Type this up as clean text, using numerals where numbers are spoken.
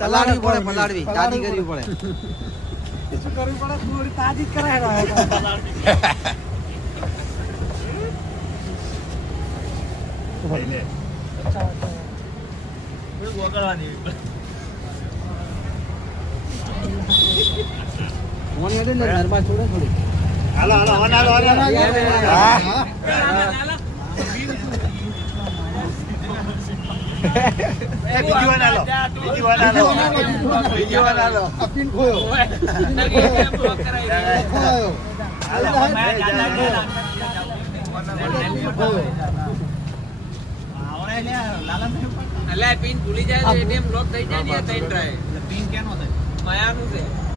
પલાળવી પડે, પલાળવી તાજી કરવી પડે. શું કરવું પડે? થોડી તાજી જ કરાય. નરમા છોડે થોડી. હાલો હાલો હાલો હાલો બીજી વાર હાલો બીજી વાર હાલો બીજી વાર હાલો અપીન ખોયો. અલ્યા પિન ભૂલી જાય તો એટીએમ બ્લોક થઈ જાય ને. પિન કેનો થાય? માયાનું છે.